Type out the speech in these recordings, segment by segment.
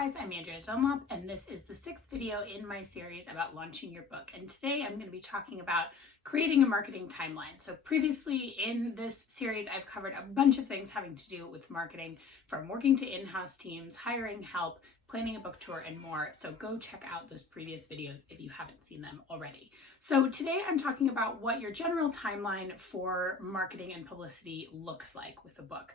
guys, I'm Andrea Dunlop, and this is the 6th video in my series about launching your book. And today I'm going to be talking about creating a marketing timeline. So previously in this series, I've covered a bunch of things having to do with marketing, from working to in-house teams, hiring help, planning a book tour, and more. So go check out those previous videos if you haven't seen them already. So today I'm talking about what your general timeline for marketing and publicity looks like with a book.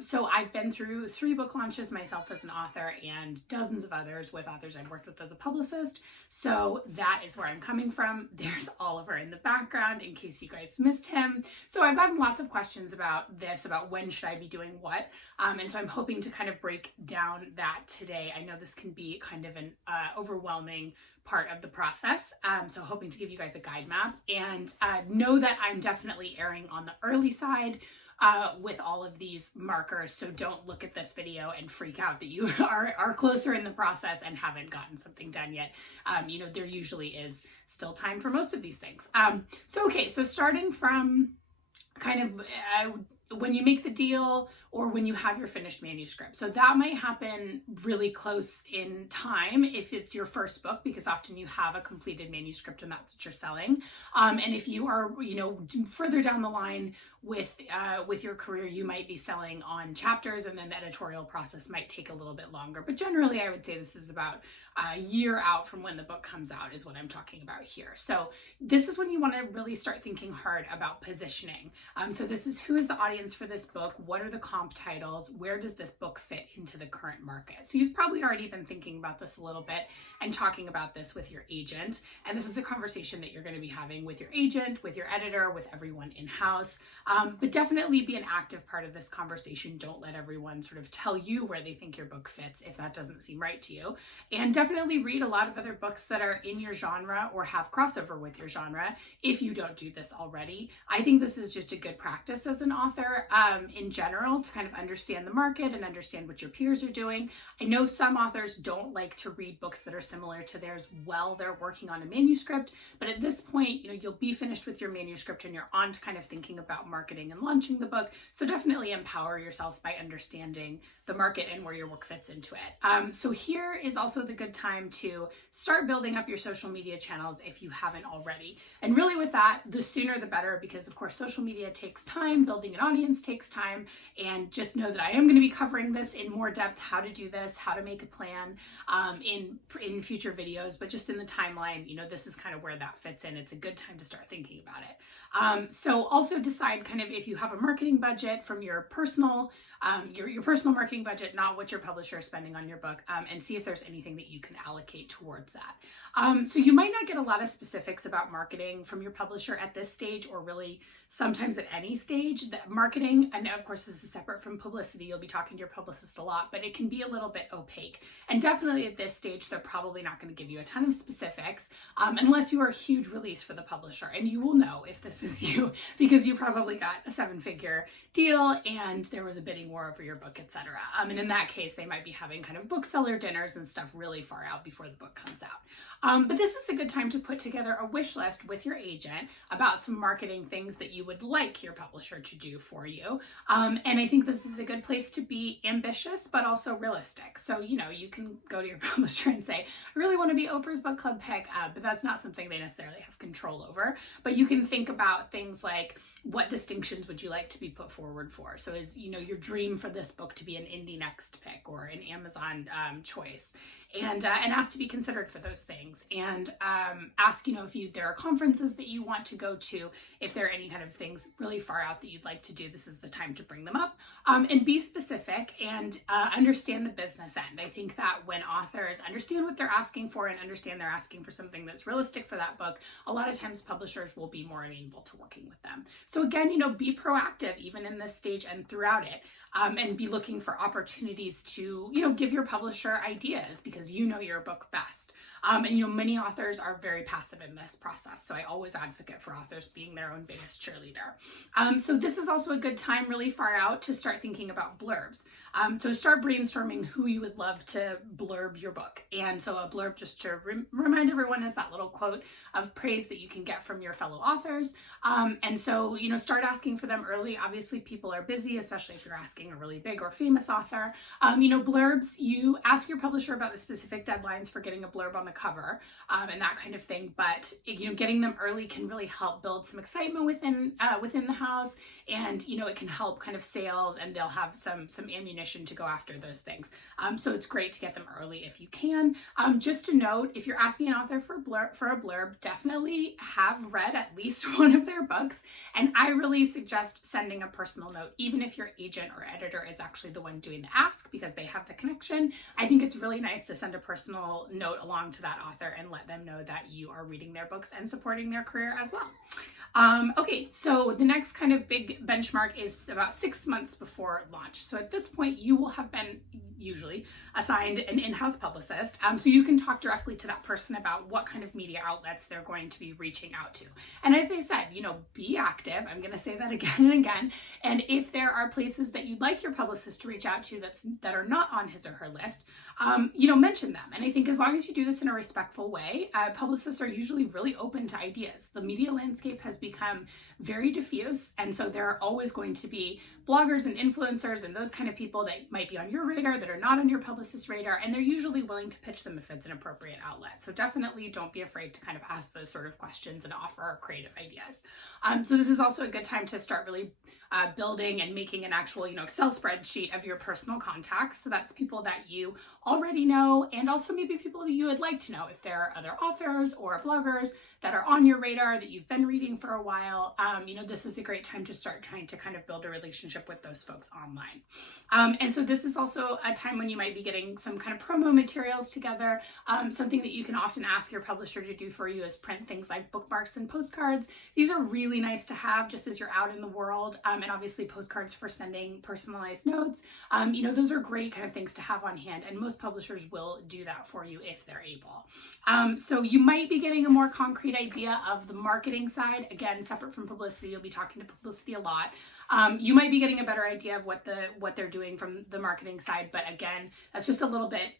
So I've been through 3 book launches myself as an author and dozens of others with authors I've worked with as a publicist. So that is where I'm coming from. There's Oliver in the background in case you guys missed him. So I've gotten lots of questions about this, about when should I be doing what. And so I'm hoping to kind of break down that today. I know this can be kind of an overwhelming part of the process. So hoping to give you guys a guide map, and know that I'm definitely erring on the early side with all of these markers. So don't look at this video and freak out that you are closer in the process and haven't gotten something done yet. There usually is still time for most of these things. So starting from kind of when you make the deal or when you have your finished manuscript. So that might happen really close in time if it's your first book, because often you have a completed manuscript and that's what you're selling. And if you are, further down the line with your career, you might be selling on chapters, and then the editorial process might take a little bit longer. But generally, I would say this is about a year out from when the book comes out is what I'm talking about here. So this is when you want to really start thinking hard about positioning. So this is, who is the audience for this book? What are the comp titles? Where does this book fit into the current market? So you've probably already been thinking about this a little bit and talking about this with your agent. And this is a conversation that you're going to be having with your agent, with your editor, with everyone in-house. But definitely be an active part of this conversation. Don't let everyone sort of tell you where they think your book fits if that doesn't seem right to you. And definitely read a lot of other books that are in your genre or have crossover with your genre if you don't do this already. I think this is just a good practice as an author in general, to kind of understand the market and understand what your peers are doing. I know some authors don't like to read books that are similar to theirs while they're working on a manuscript, but at this point, you'll be finished with your manuscript and you're on to kind of thinking about marketing and launching the book. So definitely empower yourself by understanding the market and where your work fits into it. So here is also the good time to start building up your social media channels if you haven't already. And really with that, the sooner the better, because of course social media takes time, building an audience takes time, and just know that I am going to be covering this in more depth, how to do this, how to make a plan in future videos, but just in the timeline, this is kind of where that fits in. It's a good time to start thinking about it. So also decide kind of if you have a marketing budget from your personal your personal marketing budget, not what your publisher is spending on your book, and see if there's anything that you can allocate towards that. So you might not get a lot of specifics about marketing from your publisher at this stage, or really sometimes at any stage. The marketing, and of course this is separate from publicity, you'll be talking to your publicist a lot, but it can be a little bit opaque. And definitely at this stage, they're probably not going to give you a ton of specifics unless you are a huge release for the publisher. And you will know if this is you, because you probably got a 7-figure deal and there was a bidding war over your book, etc. And in that case, they might be having kind of bookseller dinners and stuff really far out before the book comes out. But this is a good time to put together a wish list with your agent about some marketing things that you would like your publisher to do for you. And I think this is a good place to be ambitious, but also realistic. So, you can go to your publisher and say, I really want to be Oprah's book club pick, but that's not something they necessarily have control over. But you can think about things like, what distinctions would you like to be put forward for? So is, your dream for this book to be an Indie Next pick or an Amazon choice? And ask to be considered for those things, and ask, if there are conferences that you want to go to, if there are any kind of things really far out that you'd like to do, this is the time to bring them up, and be specific and understand the business end. I think that when authors understand what they're asking for and understand they're asking for something that's realistic for that book, a lot of times publishers will be more amenable to working with them. So again, be proactive even in this stage and throughout it. And be looking for opportunities to, give your publisher ideas, because you know your book best. And many authors are very passive in this process, so I always advocate for authors being their own biggest cheerleader. So this is also a good time really far out to start thinking about blurbs. So start brainstorming who you would love to blurb your book. And so a blurb, just to remind everyone, is that little quote of praise that you can get from your fellow authors. And so, start asking for them early. Obviously, people are busy, especially if you're asking a really big or famous author. Blurbs, you ask your publisher about the specific deadlines for getting a blurb on the cover and that kind of thing. But, getting them early can really help build some excitement within the house. And, it can help kind of sales, and they'll have some ammunition to go after those things. So it's great to get them early if you can. Just to note, if you're asking an author for a blurb, definitely have read at least one of their books. And I really suggest sending a personal note, even if your agent or editor is actually the one doing the ask, because they have the connection. I think it's really nice to send a personal note along to that author and let them know that you are reading their books and supporting their career as well. Okay, so the next kind of big benchmark is about 6 months before launch. So at this point, you will have been usually assigned an in-house publicist. So you can talk directly to that person about what kind of media outlets they're going to be reaching out to. And as I said, be active. I'm going to say that again and again. And if there are places that you'd like your publicist to reach out to that are not on his or her list, mention them. And I think as long as you do this in a respectful way, publicists are usually really open to ideas. The media landscape has become very diffuse, and so there are always going to be bloggers and influencers and those kind of people that might be on your radar that are not on your publicist's radar, and they're usually willing to pitch them if it's an appropriate outlet. So definitely don't be afraid to kind of ask those sort of questions and offer creative ideas. So this is also a good time to start really building and making an actual, Excel spreadsheet of your personal contacts. So that's people that you already know, and also maybe people that you would like to know if there are other authors or bloggers that are on your radar that you've been reading for a while. This is a great time to start trying to kind of build a relationship with those folks online. And so this is also a time when you might be getting some kind of promo materials together. Something that you can often ask your publisher to do for you is print things like bookmarks and postcards. These are really nice to have just as you're out in the world. And obviously postcards for sending personalized notes. Those are great kind of things to have on hand, and most publishers will do that for you if they're able. So you might be getting a more concrete idea of the marketing side. Again, separate from publicity, you'll be talking to publicity a lot. You might be getting a better idea of what they're doing from the marketing side, but again, that's just a little bit,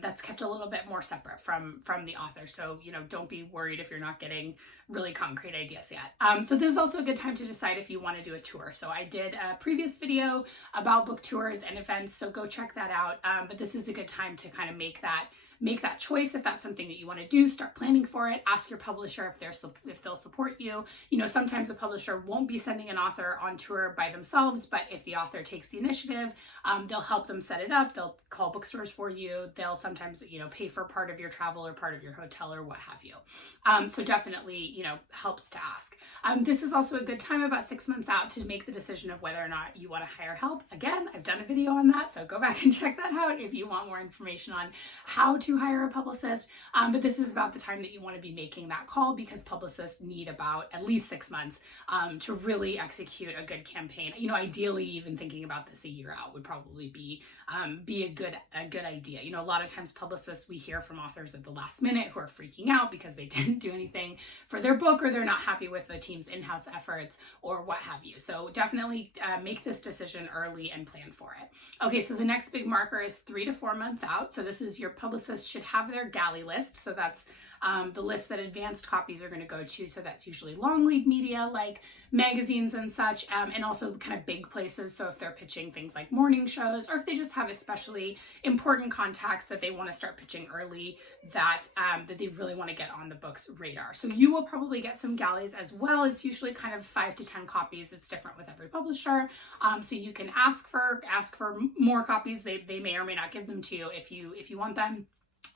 that's kept a little bit more separate from the author. So, don't be worried if you're not getting really concrete ideas yet. So this is also a good time to decide if you want to do a tour. So I did a previous video about book tours and events, so go check that out. But this is a good time to kind of make that choice if that's something that you want to do. Start planning for it. Ask your publisher if they'll support you. Sometimes a publisher won't be sending an author on tour by themselves, but if the author takes the initiative, they'll help them set it up. They'll call bookstores for you. They'll sometimes pay for part of your travel or part of your hotel or what have you. So definitely helps to ask. This is also a good time about 6 months out to make the decision of whether or not you want to hire help. Again, I've done a video on that, so go back and check that out if you want more information on how to hire a publicist. But this is about the time that you want to be making that call, because publicists need about at least 6 months to really execute a good campaign. Ideally, even thinking about this a year out would probably be a good idea. A lot of times publicists, we hear from authors at the last minute who are freaking out because they didn't do anything for their book, or they're not happy with the team's in-house efforts or what have you. So definitely make this decision early and plan for it. Okay, so the next big marker is 3 to 4 months out. So this is your publicist should have their galley list. So that's the list that advanced copies are going to go to. So that's usually long lead media like magazines and such, and also kind of big places. So if they're pitching things like morning shows, or if they just have especially important contacts that they want to start pitching early, that they really want to get on the book's radar. So you will probably get some galleys as well. It's usually kind of 5 to 10 copies. It's different with every publisher. So you can ask for more copies. They may or may not give them to you if you want them.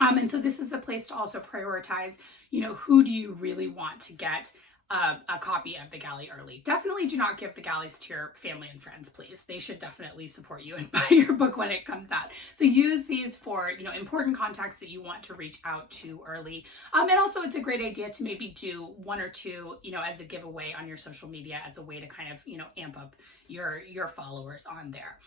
And so this is a place to also prioritize, who do you really want to get a copy of the galley early. Definitely do not give the galleys to your family and friends, please. They should definitely support you and buy your book when it comes out. So use these for, important contacts that you want to reach out to early. And also it's a great idea to maybe do one or two, as a giveaway on your social media as a way to kind of, amp up your followers on there.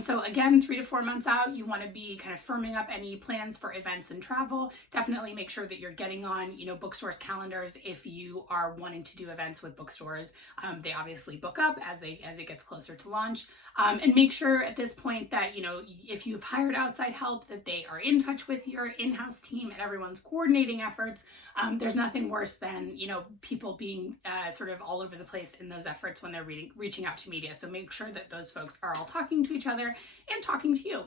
So again, 3 to 4 months out, you want to be kind of firming up any plans for events and travel. Definitely make sure that you're getting on, bookstores' calendars if you are wanting to do events with bookstores. They obviously book up as it gets closer to launch. And make sure at this point that, if you've hired outside help, that they are in touch with your in-house team and everyone's coordinating efforts. There's nothing worse than, people being sort of all over the place in those efforts when they're reaching out to media. So make sure that those folks are all talking to each other and talking to you.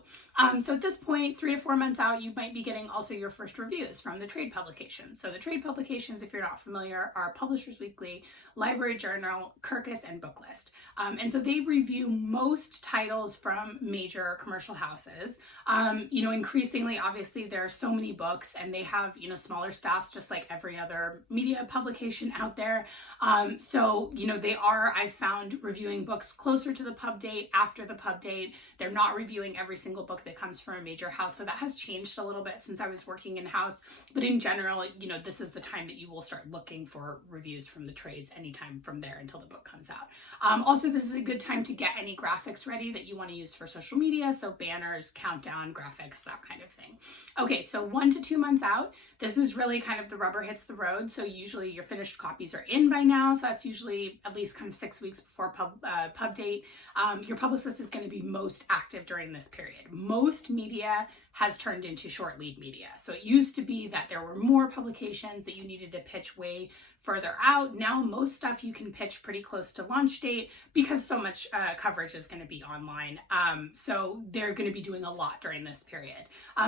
So at this point, 3 to 4 months out, you might be getting also your first reviews from the trade publications. So the trade publications, if you're not familiar, are Publishers Weekly, Library Journal, Kirkus, and Booklist. And so they review most titles from major commercial houses. Increasingly, obviously, there are so many books and they have, smaller staffs just like every other media publication out there. So they are, I've found, reviewing books closer to the pub date, after the pub date. They're not reviewing every single book that comes from a major house. So that has changed a little bit since I was working in-house. But in general, this is the time that you will start looking for reviews from the trades anytime from there until the book comes out. Also, this is a good time to get any graphics ready that you want to use for social media. So banners, countdown, graphics, that kind of thing. Okay, so 1 to 2 months out, this is really kind of the rubber hits the road. So usually your finished copies are in by now. So that's usually at least kind of 6 weeks before pub date. Your publicist is going to be most active during this period. Most media has turned into short lead media. So it used to be that there were more publications that you needed to pitch way further out. Now most stuff you can pitch pretty close to launch date because so much coverage is going to be online. So they're going to be doing a lot during this period.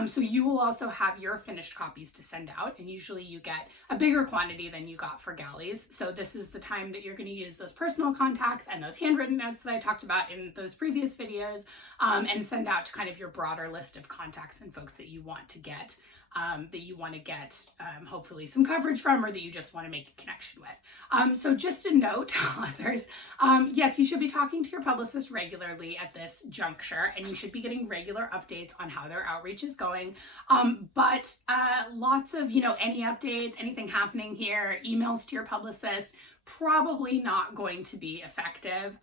So you will also have your finished copies to send out, and usually you get a bigger quantity than you got for galleys. So this is the time that you're going to use those personal contacts and those handwritten notes that I talked about in those previous videos, and send out to kind of your broader list of contacts and folks that you want to get hopefully some coverage from, or that you just want to make a connection with. So just a note, authors, yes, you should be talking to your publicist regularly at this juncture, and you should be getting regular updates on how their outreach is going. But lots of, any updates, anything happening here, emails to your publicist, probably not going to be effective.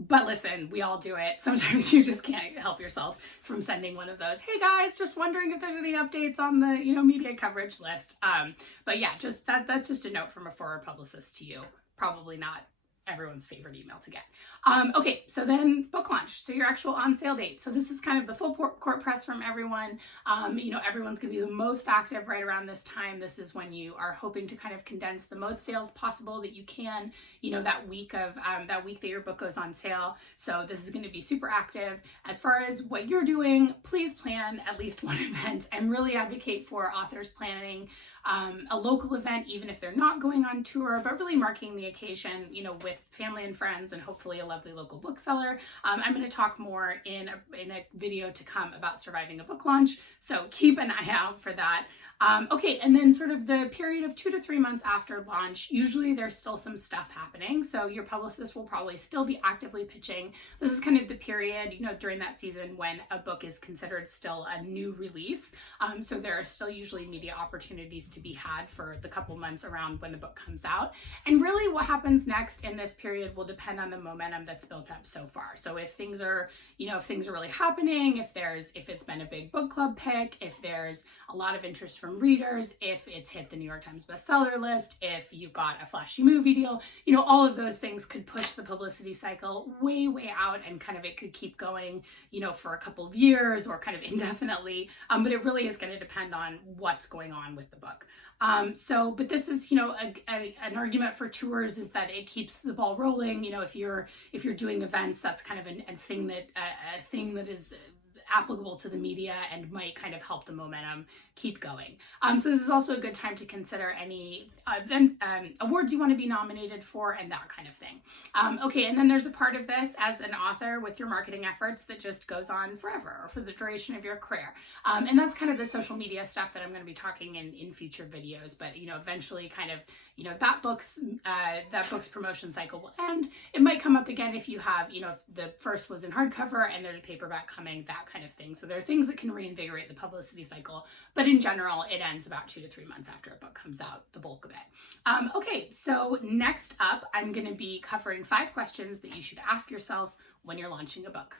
But listen, we all do it. Sometimes you just can't help yourself from sending one of those, hey guys, just wondering if there's any updates on the, media coverage list. But yeah, just that's just a note from a forward publicist to you. Probably not everyone's favorite email to get. Okay, so then book launch. So your actual on sale date. So this is kind of the full court press from everyone. Everyone's gonna be the most active right around this time. This is when you are hoping to kind of condense the most sales possible that you can, that week that your book goes on sale. So this is gonna be super active. As far as what you're doing, please plan at least one event and really advocate for authors planning a local event, even if they're not going on tour, but really marking the occasion, with family and friends and hopefully a lovely local bookseller. I'm going to talk more in a video to come about surviving a book launch, so keep an eye out for that. Okay, and then sort of the period of 2 to 3 months after launch, usually there's still some stuff happening. So your publicist will probably still be actively pitching. This is kind of the period, during that season when a book is considered still a new release. So there are still usually media opportunities to be had for the couple months around when the book comes out. And really what happens next in this period will depend on the momentum that's built up so far. So if things are, if things are really happening, if it's been a big book club pick, if there's a lot of interest from readers, if it's hit the New York Times bestseller list, if you got a flashy movie deal, all of those things could push the publicity cycle way out, and kind of it could keep going, for a couple of years or kind of indefinitely. But it really is going to depend on what's going on with the book. But this is, an argument for tours is that it keeps the ball rolling. If you're doing events, that's kind of a thing that is applicable to the media and might kind of help the momentum keep going. So this is also a good time to consider any awards you want to be nominated for and that kind of thing. Okay, and then there's a part of this as an author with your marketing efforts that just goes on forever or for the duration of your career. And that's kind of the social media stuff that I'm going to be talking in future videos, but eventually kind of, that book's promotion cycle will end. It might come up again if you have, if the first was in hardcover and there's a paperback coming, that kind of thing. So there are things that can reinvigorate the publicity cycle, but in general, it ends about 2 to 3 months after a book comes out, the bulk of it. Okay, so next up, I'm going to be covering 5 questions that you should ask yourself when you're launching a book.